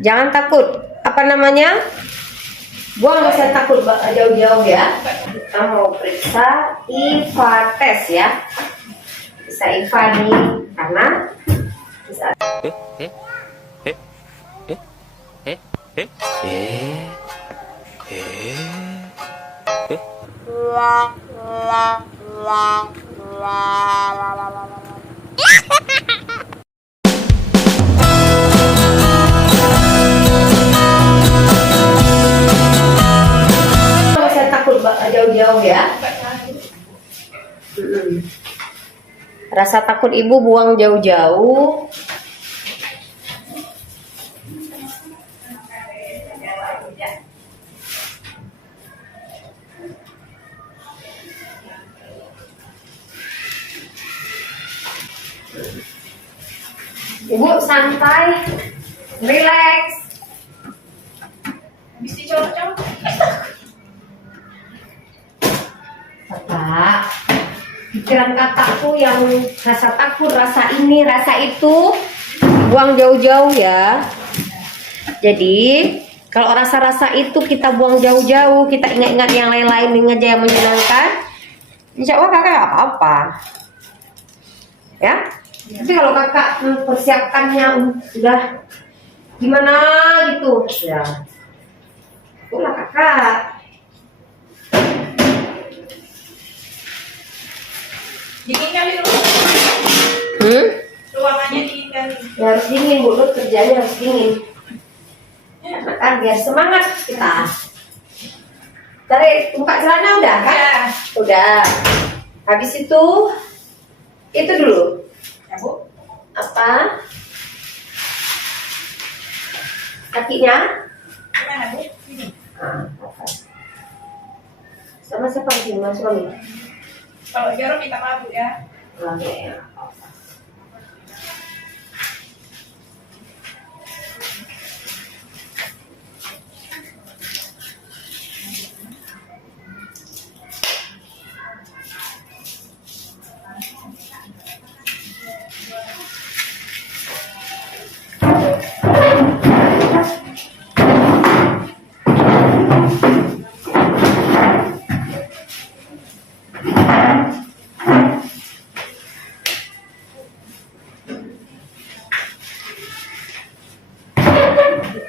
Jangan takut. Apa namanya? Buang rasa takut jauh-jauh ya. Kita mau periksa IVA tes ya. Bisa IVA nih karena bisa. Saya takut jauh-jauh ya. Rasa takut ibu buang jauh-jauh. Ibu santai, relax. Habis dicolok-colok. Kakak, pikiran kakak tuh yang rasa takut, rasa ini, rasa itu, buang jauh-jauh ya. Jadi kalau rasa-rasa itu kita buang jauh-jauh, kita ingat-ingat yang lain-lain aja yang menyenangkan, insya Allah kakak gak apa-apa. Ya. Tapi kalau kakak mempersiapkannya udah gimana gitu, ya itulah kakak. Dingin kali lu. Ruangannya dingin kali. Ya, harus dingin bu, kerjanya harus dingin. Karena kan biar semangat kita. Tarik buka celana udah kan? Ya. Udah. Habis itu dulu. Ya bu. Apa? Kakinya? Gimana bu? Ini. Apa? Sama siapa sih mas suami? Kalau Jaro minta maaf bu ya. Oke.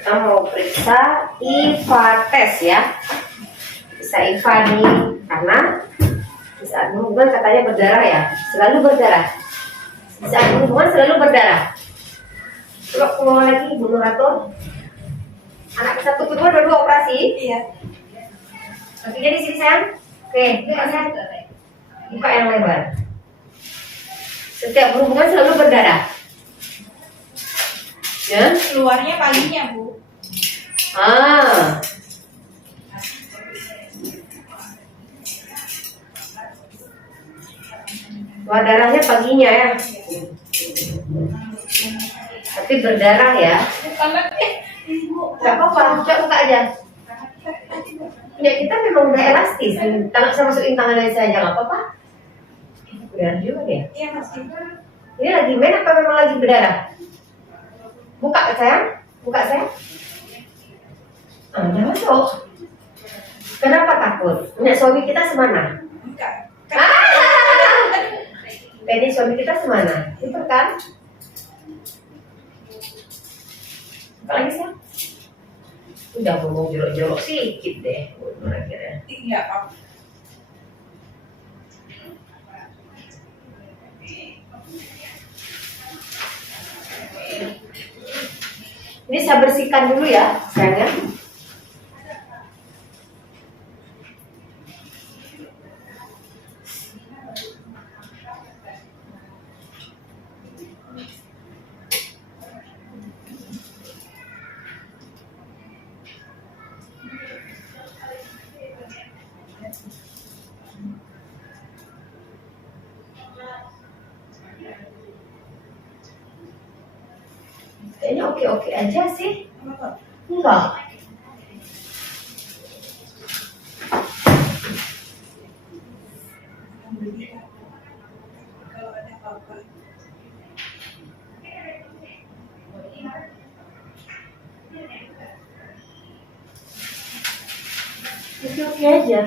Kita mau periksa IVA tes ya. Bisa IVA nih karena di saat hubungan katanya berdarah ya, selalu berdarah. Di saat hubungan selalu berdarah. Kalau keluar lagi Bu Nuratul, anak satu kedua dua operasi. Iya. Kakinya di sini sayang. Oke, buka sayang. Buka yang lebar. Setiap berhubungan selalu berdarah. Ya? Keluarnya paginya bu. Wah, darahnya paginya ya. Tapi berdarah ya. Bukan lagi. Gak apa-apa, coba buka aja. Ya kita memang udah elastis. Tangan saya masukin tangan dari saya aja nggak apa-apa. Benar juga ya. Iya mas. Ini lagi main apa memang lagi berdarah? Buka sayang, buka sayang. Udah masuk. Kenapa takut? Punya suami kita semana? Bukan. Ini suami kita semana? Itu kan? Buka lagi sayang. Udah ngomong jorok-jorok sedikit deh. Kira-kira. Iya pak. Ini saya bersihkan dulu ya, sayangnya. Kayaknya oke-oke aja sih. Enggak. Kalau ada apa-apa. Oke aja.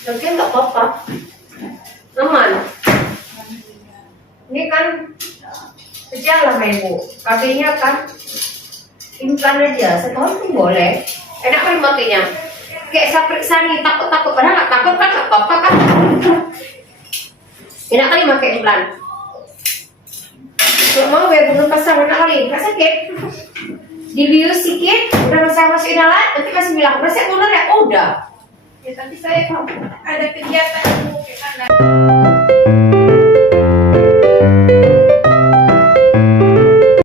Lagian nggak apa-apa, aman. Ini kan sejalan sama ibu, kakinya kan implan aja, setahun pun boleh. Enak kan makanya. Kayak saya periksa nih, takut-takut, padahal nggak takut kan, nggak apa-apa kan. Enak kali pakai implan. Kalau mau gue belum pasang, enak kali, nggak sakit. Dibius sedikit, udah saya masukin alat, nanti masih bilang, udah saya mundur ya? Oh, udah. Ya tapi saya ada kegiatan Bu, gimana?